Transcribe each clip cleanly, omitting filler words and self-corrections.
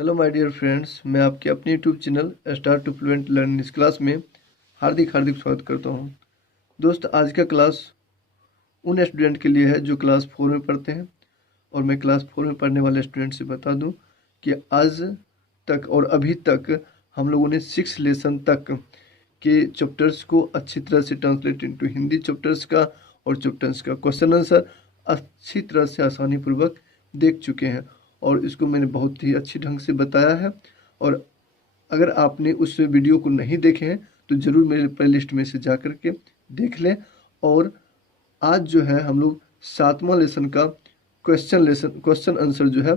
Hello my dear friends, मैं आपके अपने YouTube channel start to fluent learn इस क्लास में हार्दिक हार्दिक स्वागत करता हूं। दोस्त, आज का क्लास उन स्टूडेंट के लिए है जो क्लास 4 में पढ़ते हैं। और मैं क्लास 4 में पढ़ने वाले स्टूडेंट से बता दूं कि आज तक और अभी तक हम लोगों ने 6 लेसन तक के चैप्टर्स को अच्छी तरह से ट्रांसलेट इनटू हिंदी चैप्टर्स का और चैप्टर्स का क्वेश्चन आंसर अच्छी तरह से आसानी पूर्वक देख चुके हैं। और इसको मैंने बहुत ही अच्छी ढंग से बताया है। और अगर आपने उस वीडियो को नहीं देखे हैं तो ज़रूर मेरे प्लेलिस्ट में से जा कर के देख लें। और आज जो है हम लोग 7वां लेसन का क्वेश्चन आंसर जो है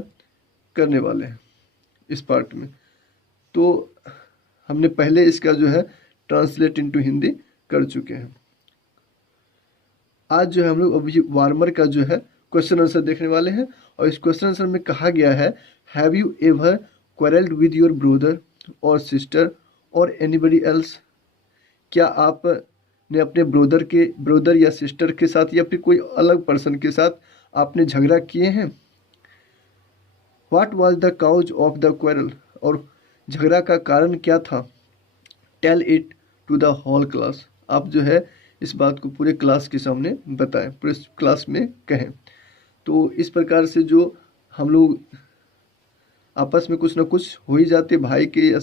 करने वाले हैं इस पार्ट में। तो हमने पहले इसका जो है ट्रांसलेट इनटू हिंदी कर चुके हैं। आज जो है हम लोग अभी वार्मर का जो है क्वेश्चन आंसर देखने वाले हैं। और इस क्वेश्चन आंसर में कहा गया है, have you ever quarrelled with your brother और सिस्टर और एनीबडी एल्स? क्या आपने अपने ब्रदर या सिस्टर के साथ या फिर कोई अलग पर्सन के साथ आपने झगड़ा किए हैं? What was the cause of the quarrel? और झगड़ा का कारण क्या था? Tell it to the whole class. आप जो है इस बात को पूरे क्लास के सामने बताएं, पूरे क्लास में कहें। तो इस प्रकार से जो हम लोग आपस में कुछ ना कुछ हो ही जाते, भाई के या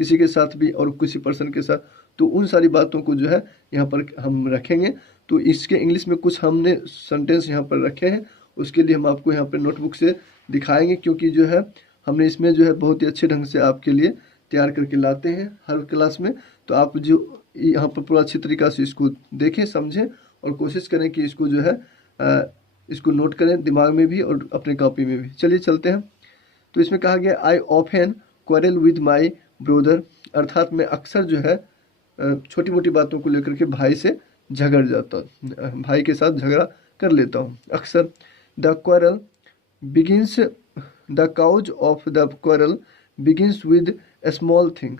किसी के साथ भी और किसी पर्सन के साथ, तो उन सारी बातों को जो है यहाँ पर हम रखेंगे। तो इसके इंग्लिश में कुछ हमने सेंटेंस यहाँ पर रखे हैं, उसके लिए हम आपको यहाँ पर नोटबुक से दिखाएंगे, क्योंकि जो है हमने इसमें जो है बहुत ही अच्छे ढंग से आपके लिए तैयार करके लाते हैं हर क्लास में। तो आप जो यहाँ पर पूरा अच्छी तरीक़ा से इसको देखें, समझें और कोशिश करें कि इसको जो है इसको नोट करें दिमाग में भी और अपने कॉपी में भी। चलिए चलते हैं। तो इसमें कहा गया, I often quarrel with my brother, अर्थात मैं अक्सर जो है छोटी मोटी बातों को लेकर के भाई से झगड़ जाता, भाई के साथ झगड़ा कर लेता हूँ अक्सर। The quarrel begins, the cause of the quarrel begins with a small thing.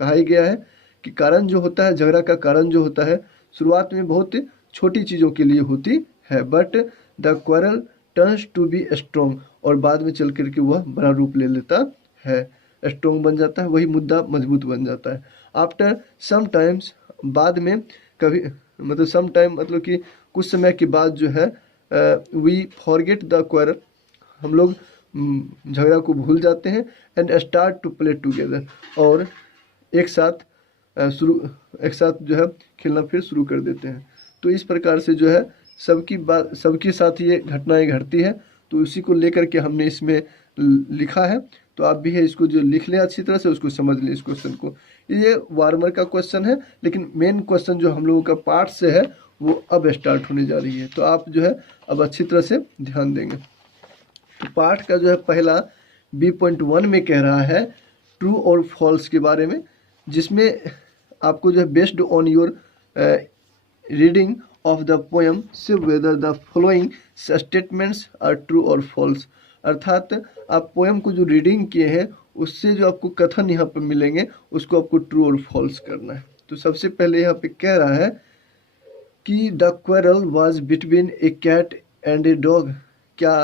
कहा गया है कि कारण जो होता है, झगड़ा का कारण जो होता है शुरुआत में बहुत छोटी चीज़ों के लिए होती है, but the quarrel turns to be strong, और बाद में चल करके वह बड़ा रूप ले लेता है, स्ट्रॉन्ग बन जाता है, वही मुद्दा मजबूत बन जाता है। आफ्टर सम टाइम्स, बाद में कभी मतलब सम टाइम मतलब कि कुछ समय के बाद जो है वी फॉरगेट द क्वारल, हम लोग झगड़ा को भूल जाते हैं। And start to play together, और एक साथ जो है खेलना फिर शुरू कर देते हैं। तो इस प्रकार से जो है सबके साथ ये घटनाएं घटती है। तो उसी को लेकर के हमने इसमें लिखा है। तो आप भी है इसको जो लिख लें अच्छी तरह से, उसको समझ लें इस क्वेश्चन को। ये वार्मर का क्वेश्चन है, लेकिन मेन क्वेश्चन जो हम लोगों का पार्ट से है वो अब स्टार्ट होने जा रही है। तो आप जो है अब अच्छी तरह से ध्यान देंगे। तो पार्ट का जो है पहला B.1 में कह रहा है ट्रू और फॉल्स के बारे में, जिसमें आपको जो है based on your reading of the poem से whether the following statements are true और फॉल्स। अर्थात आप पोएम को जो रीडिंग किए हैं उससे जो आपको कथन यहाँ पर मिलेंगे उसको आपको ट्रू और फॉल्स करना है। तो सबसे पहले यहाँ पे कह रहा है कि the quarrel was between a cat and a dog. क्या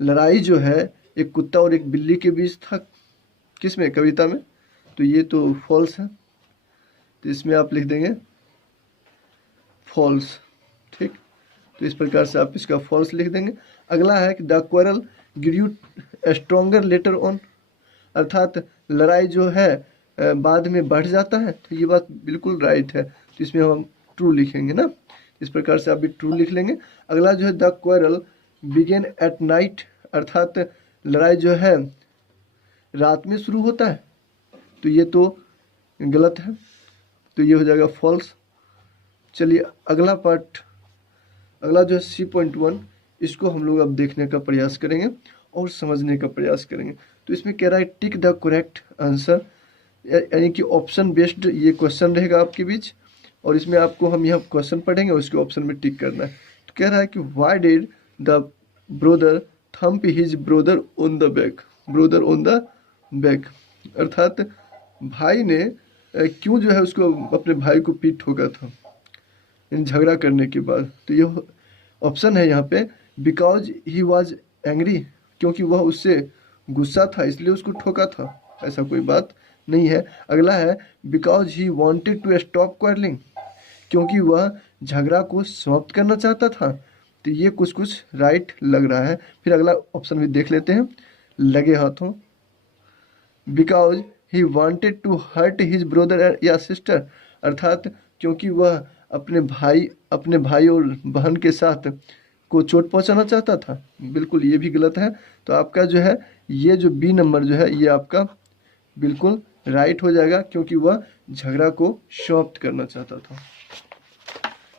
लड़ाई जो है एक कुत्ता और एक बिल्ली के बीच था? किसमें? कविता में। तो ये तो फॉल्स है, तो इसमें आप लिख देंगे फॉल्स। ठीक, तो इस प्रकार से आप इसका फॉल्स लिख देंगे। अगला है कि the quarrel grew stronger later on, अर्थात लड़ाई जो है बाद में बढ़ जाता है। तो ये बात बिल्कुल राइट है, तो इसमें हम ट्रू लिखेंगे ना। इस प्रकार से आप भी ट्रू लिख लेंगे। अगला जो है the quarrel began at night, अर्थात लड़ाई जो है रात में शुरू होता है। तो ये तो गलत है, तो ये हो जाएगा फॉल्स। चलिए अगला पार्ट, अगला जो है C.1, इसको हम लोग अब देखने का प्रयास करेंगे और समझने का प्रयास करेंगे। तो इसमें कह रहा है टिक द करेक्ट आंसर, यानी कि ऑप्शन बेस्ड ये क्वेश्चन रहेगा आपके बीच। और इसमें आपको हम यहाँ क्वेश्चन पढ़ेंगे और उसके ऑप्शन में टिक करना है। तो कह रहा है कि why did the brother thump his brother on the back, brother on the back, अर्थात भाई ने क्यों जो है उसको अपने भाई को पीठ ठोका था इन झगड़ा करने के बाद। तो ये ऑप्शन है यहाँ पे, बिकॉज ही वॉज एंग्री, क्योंकि वह उससे गुस्सा था इसलिए उसको ठोका था, ऐसा कोई बात नहीं है। अगला है because he wanted to stop quarrelling, क्योंकि वह झगड़ा को समाप्त करना चाहता था। तो ये कुछ कुछ राइट लग रहा है। फिर अगला ऑप्शन भी देख लेते हैं, लगे हाथों, because he wanted to hurt his brother या सिस्टर, अर्थात क्योंकि वह अपने भाई और बहन के साथ को चोट पहुंचाना चाहता था। बिल्कुल ये भी गलत है। तो आपका जो है ये जो बी नंबर जो है ये आपका बिल्कुल राइट हो जाएगा, क्योंकि वह झगड़ा को समाप्त करना चाहता था।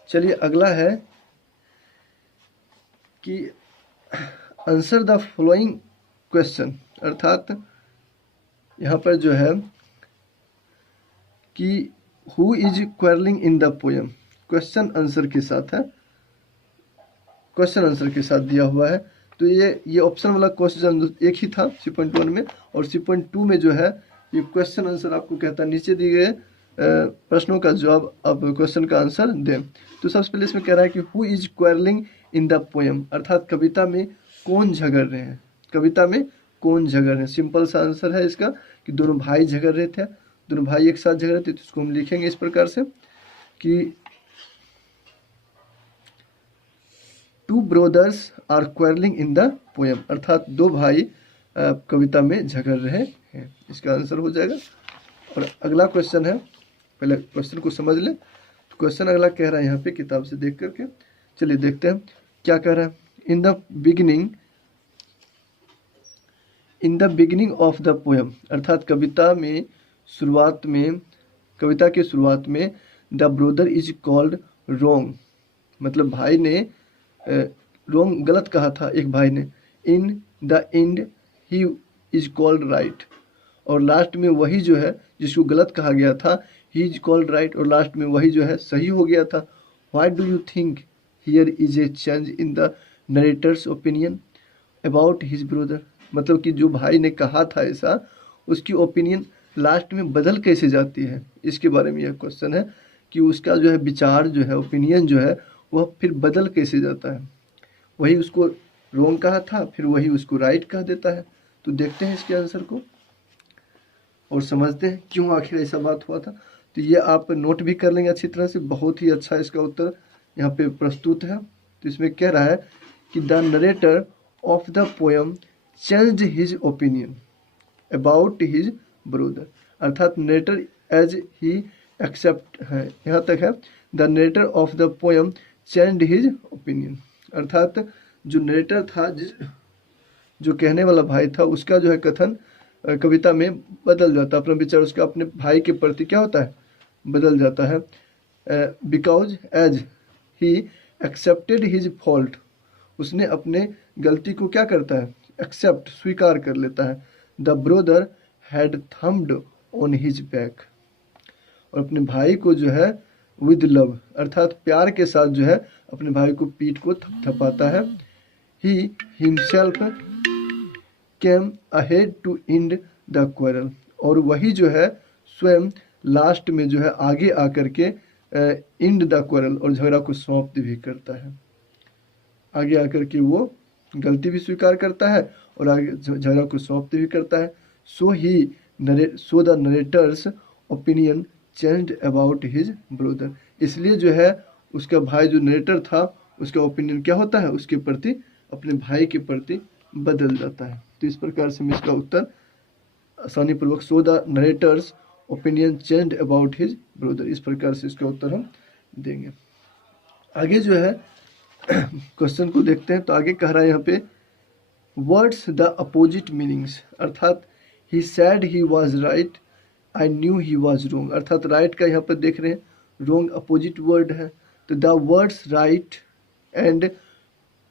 चलिए अगला है कि आंसर द फॉलोइंग क्वेश्चन, अर्थात यहाँ पर जो है कि who is quarrelling in the poem, question answer के साथ है, क्वेश्चन आंसर के साथ दिया हुआ है। तो ये ऑप्शन वाला क्वेश्चन एक ही था C.1 में, और C.2 में जो है ये क्वेश्चन आंसर आपको कहता है नीचे दिए गए प्रश्नों का जवाब अब क्वेश्चन का आंसर दें। तो सबसे पहले इसमें कह रहा है कि who is quarrelling in the poem, अर्थात कविता में कौन झगड़ रहे हैं, कविता में कौन झगड़ रहे हैं। सिंपल सा आंसर है इसका कि दोनों भाई झगड़ रहे थे, दोनों भाई एक साथ झगड़ रहे थे। तो इसको हम लिखेंगे इस प्रकार से कि two brothers are quarrelling in the poem, अर्थात दो भाई कविता में झगड़ रहे हैं, इसका आंसर हो जाएगा। और अगला क्वेश्चन है, पहले क्वेश्चन को समझ लें। तो क्वेश्चन अगला कह रहा है यहाँ पे किताब से देख करके, चलिए देखते हैं क्या कह रहा है। In the beginning of the poem, अर्थात कविता के शुरुआत में the brother is called wrong, मतलब भाई ने रॉन्ग गलत कहा था एक भाई ने। In the and he is called right, और लास्ट में वही जो है जिसको गलत कहा गया था ही इज कॉल्ड राइट, और लास्ट में वही जो है सही हो गया था। Why do you think here is a change in the narrator's opinion about his brother, मतलब कि जो भाई ने कहा था ऐसा, उसकी ओपिनियन लास्ट में बदल कैसे जाती है, इसके बारे में यह क्वेश्चन है कि उसका जो है विचार जो है, ओपिनियन जो है वह फिर बदल कैसे जाता है। वही उसको रॉन्ग कहा था, फिर वही उसको राइट कह देता है। तो देखते हैं इसके आंसर को और समझते हैं क्यों आखिर ऐसा बात हुआ था। तो ये आप नोट भी कर लेंगे अच्छी तरह से, बहुत ही अच्छा इसका उत्तर यहाँ पे प्रस्तुत है। तो इसमें कह रहा है कि the narrator of the poem changed his opinion about his brother, अर्थात नरेटर एज ही एक्सेप्ट है, यहाँ तक है the narrator of the poem changed his opinion, अर्थात जो नरेटर था, जो कहने वाला भाई था, उसका जो है कथन कविता में बदल जाता है, अपना विचार उसका अपने भाई के प्रति क्या होता है, बदल जाता है। Because as he accepted his fault, उसने अपने गलती को क्या करता है, एक्सेप्ट स्वीकार कर लेता है। The brother had thumbed on his back, और अपने भाई को जो है विद लव, अर्थात प्यार के साथ जो है अपने भाई को पीठ को थपथपाता है। He himself came ahead to end the quarrel, और वही जो है स्वयं लास्ट में जो है आगे आकर के इंड द क्वारल, और झगड़ा को समाप्त भी करता है। आगे आकर के वो गलती भी स्वीकार करता है और आगे झगड़ा को समाप्त भी करता है। So the narrator's opinion changed about his brother, इसलिए जो है उसका भाई जो नरेटर था उसका ओपिनियन क्या होता है, उसके प्रति, अपने भाई के प्रति बदल जाता है। तो इस प्रकार से हम इसका उत्तर आसानी पूर्वक so the narrator's opinion changed about his brother, इस प्रकार से इसका उत्तर हम देंगे। आगे जो है क्वेश्चन को देखते हैं। तो आगे कह रहा है यहाँ पे वर्ड्स द अपोजिट मीनिंग्स, अर्थात he said he was right I knew he was wrong, अर्थात राइट का यहाँ पर देख रहे हैं, रोंग अपोजिट वर्ड है। तो the words right and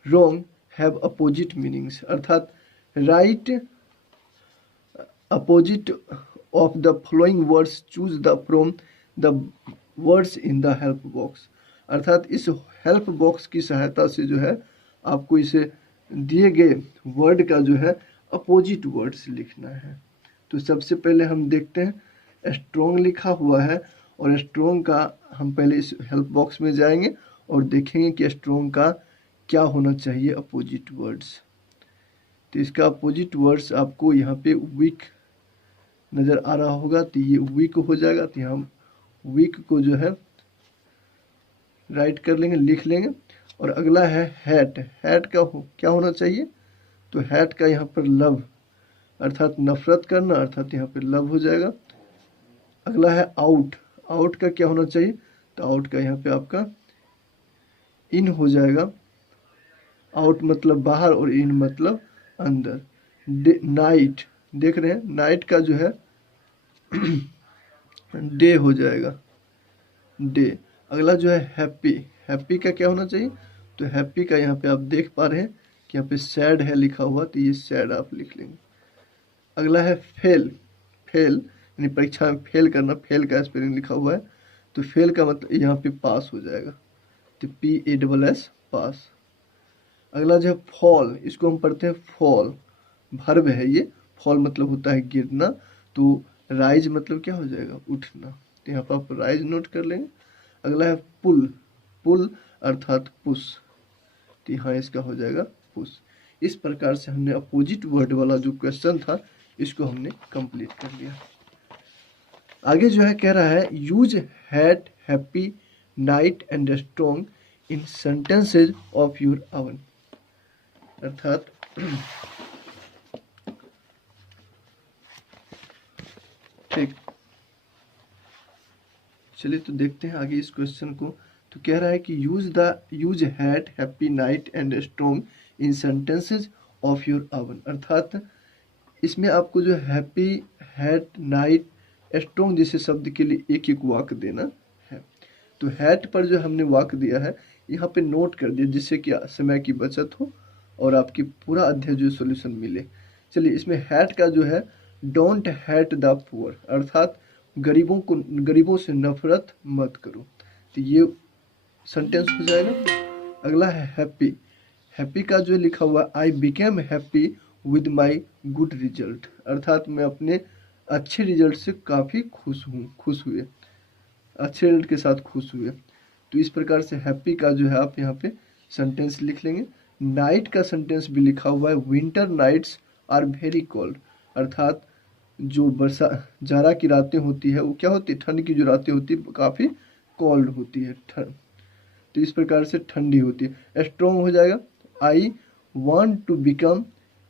wrong have opposite meanings, अर्थात right opposite of the following words choose the from the words in the help box, अर्थात इस हेल्प बॉक्स की सहायता से जो है आपको इसे दिए गए वर्ड का जो है अपोजिट वर्ड्स लिखना है। तो सबसे पहले हम देखते हैं स्ट्रॉन्ग लिखा हुआ है, और स्ट्रॉन्ग का हम पहले इस हेल्प बॉक्स में जाएंगे और देखेंगे कि स्ट्रॉन्ग का क्या होना चाहिए अपोजिट वर्ड्स। तो तो इसका अपोजिट वर्ड्स आपको यहाँ पे वीक नज़र आ रहा होगा, तो ये वीक हो जाएगा। तो यहाँ वीक को जो है राइट कर लेंगे, लिख लेंगे। और अगला है हैट। हैट का क्या होना चाहिए? तो हैट का यहाँ पर लव अर्थात नफरत करना, अर्थात यहाँ पर लव हो जाएगा। अगला है आउट। आउट का क्या होना चाहिए? तो आउट का यहाँ पे आपका इन हो जाएगा। आउट मतलब बाहर और इन मतलब अंदर। नाइट, देख रहे हैं, नाइट का जो है डे हो जाएगा, डे। अगला जो है हैप्पी। हैप्पी का क्या होना चाहिए? तो हैप्पी का यहाँ पे आप देख पा रहे हैं कि यहाँ पे सैड है लिखा हुआ, तो ये सैड आप लिख लेंगे। अगला है फेल। फेल यानी परीक्षा में फेल करना, फेल का स्पेलिंग लिखा हुआ है, तो फेल का मतलब यहाँ पे पास हो जाएगा, तो PASS पास। अगला जो है फॉल, इसको हम पढ़ते हैं फॉल, भर्ब है ये। फॉल मतलब होता है गिरना, तो राइज मतलब क्या हो जाएगा? उठना, तो यहाँ पर आप राइज नोट कर लेंगे। अगला है पुल। पुल अर्थात पुश, तो यहाँ इसका हो जाएगा पुश। इस प्रकार से हमने अपोजिट वर्ड वाला जो क्वेश्चन था इसको हमने कंप्लीट कर लिया। आगे जो है कह रहा है use had, happy, night and strong in sentences of your oven, अर्थात ठीक। चलिए तो देखते हैं आगे इस क्वेश्चन को। तो कह रहा है कि use had, happy, night and strong in sentences of your oven, अर्थात इसमें आपको जो हैप्पी, हैड, नाइट, स्ट्रॉन्ग जैसे शब्द के लिए एक एक वाक्य देना है। तो हैड पर जो हमने वाक्य दिया है यहाँ पे नोट कर दिया, जिससे कि समय की बचत हो और आपकी पूरा अध्याय जो सॉल्यूशन मिले। चलिए इसमें हैड का जो है डोंट हैट द पुअर, अर्थात गरीबों से नफरत मत करो, तो ये सेंटेंस हो जाएगा। अगला है हैप्पी। हैप्पी का जो लिखा हुआ I became happy with my good result, अर्थात मैं अपने अच्छे रिजल्ट से काफ़ी खुश हुए, अच्छे रिजल्ट के साथ खुश हुए। तो इस प्रकार से हैप्पी का जो है आप यहाँ पे सेंटेंस लिख लेंगे। नाइट का सेंटेंस भी लिखा हुआ है winter nights are very cold, अर्थात जो जाड़ा की रातें होती है वो क्या होती है? ठंड की जो रातें होती है काफ़ी कोल्ड होती है, ठंड, तो इस प्रकार से ठंडी होती है। स्ट्रॉन्ग हो जाएगा I want to become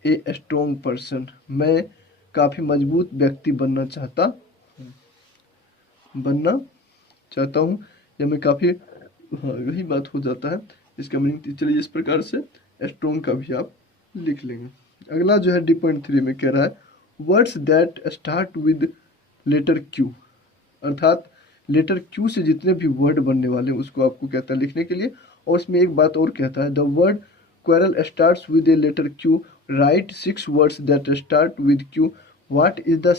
a strong person, मैं काफ़ी मजबूत व्यक्ति बनना चाहता हूँ, या मैं काफ़ी, हाँ वही बात हो जाता है इसका मीनिंग। चलिए इस प्रकार से स्ट्रॉन्ग का भी आप लिख लेंगे। अगला जो है D.3 में कह रहा है words that start with letter Q, अर्थात लेटर Q से जितने भी वर्ड बनने वाले हैं उसको आपको कहता है लिखने के लिए। और इसमें एक बात और कहता है the word quarrel starts with a letter Q, right 6 words that start with Q, what is the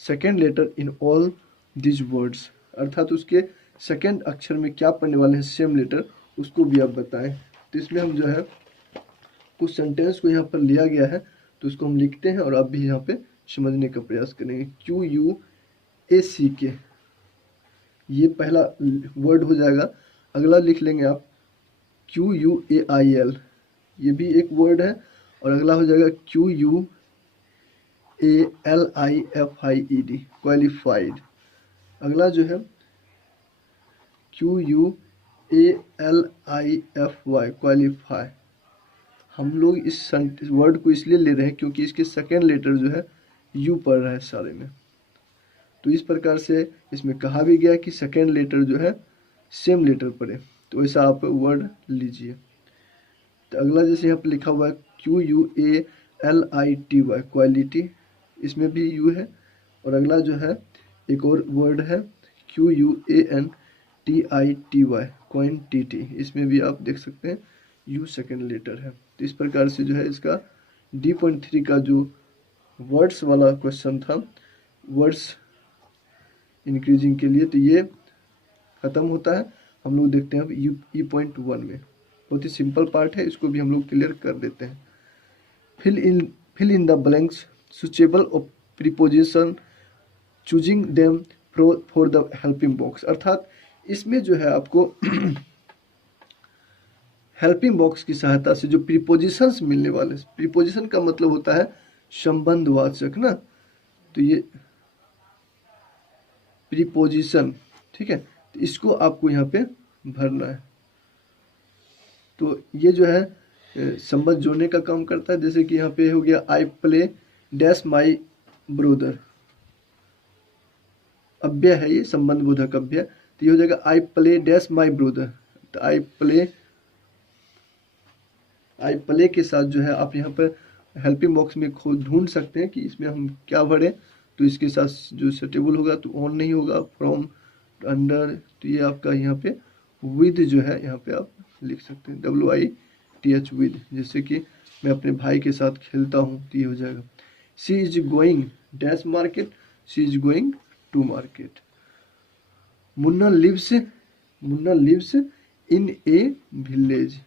second letter in all this words, अर्थात उसके सेकेंड अक्षर में क्या पढ़ने वाले हैं सेम लेटर, उसको भी आप बताएं। तो इसमें हम जो है कुछ सेंटेंस को यहाँ पर लिया गया है, तो उसको हम लिखते हैं और आप भी यहाँ पे समझने का प्रयास करेंगे। QUACK ये पहला वर्ड हो जाएगा। अगला लिख लेंगे आप QUAIL, ये भी एक वर्ड है। और अगला हो जाएगा QUALIFIED क्वालिफाइड। अगला जो है QUALIFY क्वालिफाई। हम लोग इस वर्ड को इसलिए ले रहे हैं क्योंकि इसके सेकेंड लेटर जो है यू पढ़ रहा है सारे में, तो इस प्रकार से इसमें कहा भी गया कि सेकेंड लेटर जो है सेम लेटर पढ़े, तो ऐसा आप वर्ड लीजिए। तो अगला जैसे यहाँ पर लिखा हुआ है QUALITY क्वालिटी, इसमें भी यू है। और अगला जो है एक और वर्ड है QUANTITY क्वांटिटी, इसमें भी आप देख सकते हैं यू सेकेंड लेटर है। तो इस प्रकार से जो है इसका D.3 का जो वर्ड्स वाला क्वेश्चन था वर्ड्स इंक्रीजिंग के लिए, तो ये खत्म होता है। हम लोग देखते हैं अब E.1 में, बहुत ही सिंपल पार्ट है, इसको भी हम लोग क्लियर कर देते हैं। Fill in the blanks suitable of preposition choosing them for the helping box, अर्थात इसमें जो है आपको हेल्पिंग बॉक्स की सहायता से जो प्रीपोजिशंस मिलने वाले, प्रीपोजिशन का मतलब होता है संबंधवाचक ना, तो ये प्रीपोजिशन, ठीक है, तो इसको आपको यहाँ पे भरना है। तो ये जो है संबंध जोड़ने का काम करता है। जैसे कि यहाँ पे हो गया I play dash my brother, अव्यय है ये, संबंध बोधक अव्यय, तो ये हो जाएगा I play dash my brother. तो आई प्ले के साथ जो है आप यहाँ पर हेल्पिंग बॉक्स में खुद ढूंढ सकते हैं कि इसमें हम क्या भरें। तो इसके साथ जो सेटेबल होगा तो ऑन नहीं होगा, फ्रॉम, अंडर, तो ये आपका यहाँ पे विद जो है यहाँ पे आप लिख सकते हैं WITH विद। जैसे कि मैं अपने भाई के साथ खेलता हूँ तो ये हो जाएगा she is going dash market, she is going to market. Munna lives in a village,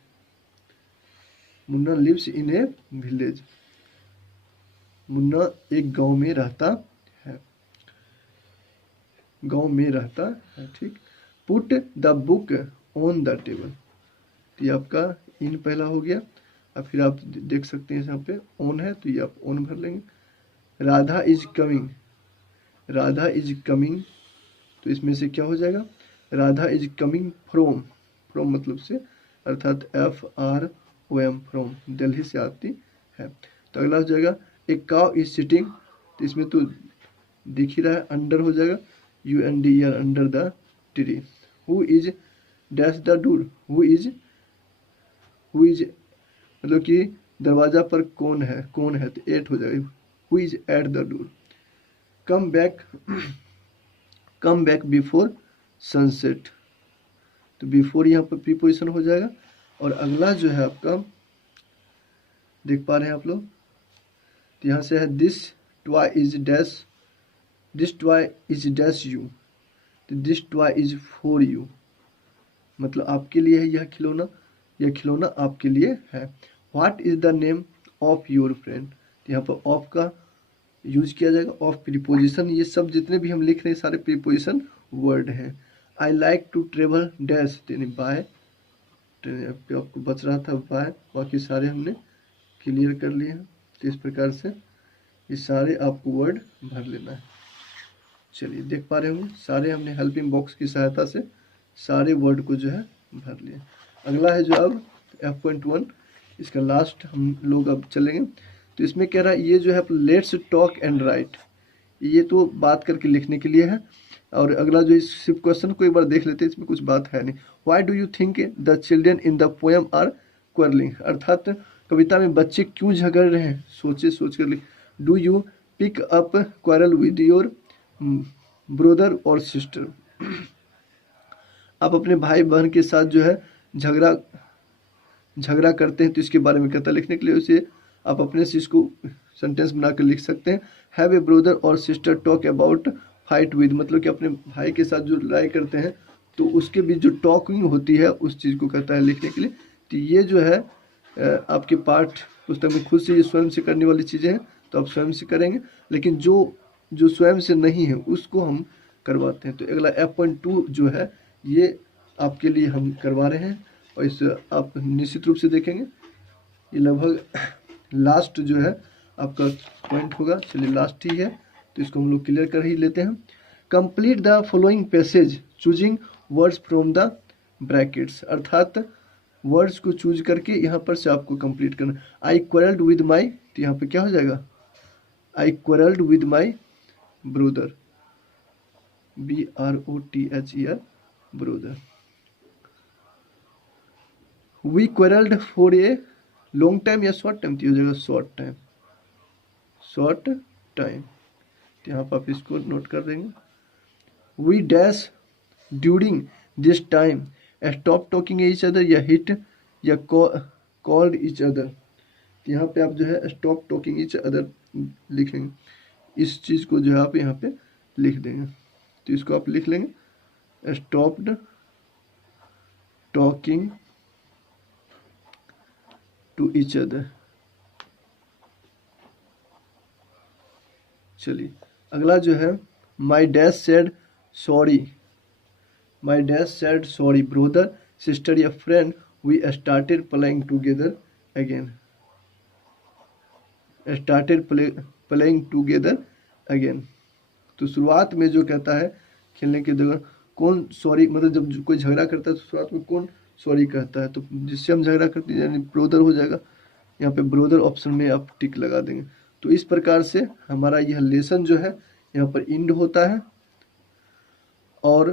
Munna lives in a village, Munna एक गांव में रहता है, गांव में रहता है, ठीक। Put the book on the table, ये आपका इन पहला हो गया। अब फिर आप देख सकते हैं यहाँ पे ऑन है तो ये आप ऑन भर लेंगे। Radha is coming, Radha is coming, तो इसमें से क्या हो जाएगा, Radha is coming from, from मतलब से, अर्थात FROM, फ्रॉम, दिल्ली से आती है। तो अगला हो जाएगा ए काउ इज सिटिंग, तो इसमें तो दिख ही रहा है, अंडर हो जाएगा UNDER, under the tree. Who is dash the door, who is मतलब कि दरवाजा पर कौन है, कौन है, तो 8 हो जाएगा who is at the door. Come back before sunset, तो बिफोर यहाँ पर प्रीपोजिशन हो जाएगा। और अगला जो है आपका देख पा रहे हैं आप लोग, तो यहाँ से है this toy is dash, this toy is dash you, तो this toy is for you, मतलब आपके लिए है यह खिलौना, यह खिलौना आपके लिए है। What is the name of your friend, तो यहाँ पर ऑफ का यूज किया जाएगा, ऑफ प्रीपोजिशन, ये सब जितने भी हम लिख रहे हैं सारे प्रीपोजिशन वर्ड हैं। I like to travel dash, यानी बाय, पे आपको बच रहा था बाय, बाकी सारे हमने क्लियर कर लिए हैं। तो इस प्रकार से ये सारे आपको वर्ड भर लेना है। चलिए देख पा रहे होंगे सारे हमने हेल्पिंग बॉक्स की सहायता से सारे वर्ड को जो है भर लिए। अगला है जो अब F.1, इसका लास्ट हम लोग अब चलेंगे। तो इसमें कह रहा है ये जो है लेट्स टॉक एंड राइट, ये तो बात करके लिखने के लिए है। और अगला जो इस सिर्फ क्वेश्चन को एक बार देख लेते हैं, इसमें कुछ बात है नहीं। Why do you think the children in the poem are quarrelling, अर्थात कविता में बच्चे क्यों झगड़ रहे हैं, सोच कर लिख। Do you pick up quarrel with your brother और सिस्टर, आप अपने भाई बहन के साथ जो है झगड़ा करते हैं, तो इसके बारे में कहता लिखने के लिए उसे आप अपने से इसको सेंटेंस बनाकर लिख सकते हैं। हैव ए ब्रदर और sister talk about fight with, मतलब कि अपने भाई के साथ जो लड़ाई करते हैं तो उसके बीच जो टॉकिंग होती है उस चीज़ को कहता है लिखने के लिए। तो ये जो है आपके पाठ पुस्तक में खुद से ये स्वयं से करने वाली चीज़ें हैं, तो आप स्वयं से करेंगे, लेकिन जो स्वयं से नहीं है उसको हम करवाते हैं। तो अगला F.2 जो है ये आपके लिए हम करवा रहे हैं, और इसे आप निश्चित रूप से देखेंगे, ये लगभग लास्ट जो है आपका पॉइंट होगा। चलिए लास्ट ही है तो इसको हम लोग क्लियर कर ही लेते हैं। Complete the following passage choosing words from the brackets, अर्थात वर्ड्स को चूज करके यहाँ पर से आपको कंप्लीट करना। आई क्वारल्ड विद माई, तो यहाँ पे क्या हो जाएगा, I quarrelled with my brother, BROTHER, brother. We quarrelled for a long time या शॉर्ट टाइम, तो हो जाएगा शॉर्ट टाइम, शॉर्ट टाइम, तो यहाँ पर आप इसको नोट कर देंगे। We dash during this time stop talking each other, या हिट या कॉल्ड ईच अदर, तो यहाँ पे आप जो है स्टॉप टॉकिंग ईच अदर लिखेंगे, इस चीज़ को जो है आप यहाँ पे लिख देंगे। तो इसको आप लिख लेंगे stopped talking to each other. चलिए अगला जो है my dash said sorry, my dash said sorry brother sister या friend we started playing together again, started playing together again. तो शुरुआत में जो कहता है खेलने के दौरान कौन सॉरी, मतलब जब कोई झगड़ा करता है तो शुरुआत में कौन सॉरी कहता है, तो जिससे हम झगड़ा करते हैं यानी ब्रोदर हो जाएगा। यहाँ पे ब्रोदर ऑप्शन में आप टिक लगा देंगे। तो इस प्रकार से हमारा यह लेसन जो है यहाँ पर इंड होता है। और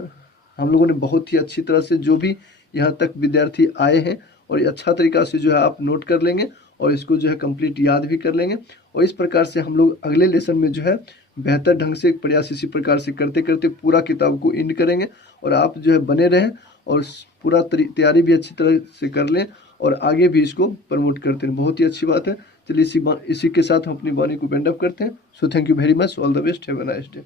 हम लोगों ने बहुत ही अच्छी तरह से जो भी यहाँ तक विद्यार्थी आए हैं और ये अच्छा तरीका से जो है आप नोट कर लेंगे और इसको जो है कंप्लीट याद भी कर लेंगे। और इस प्रकार से हम लोग अगले लेसन में जो है बेहतर ढंग से प्रयास इसी प्रकार से करते करते पूरा किताब को इंड करेंगे। और आप जो है बने रहें और पूरा तैयारी भी अच्छी तरह से कर लें और आगे भी इसको प्रमोट करते हैं। बहुत ही अच्छी बात है। चलिए इसी के साथ हम अपनी वाणी को बेंड अप करते हैं। So thank you very much, all the best, have a nice day.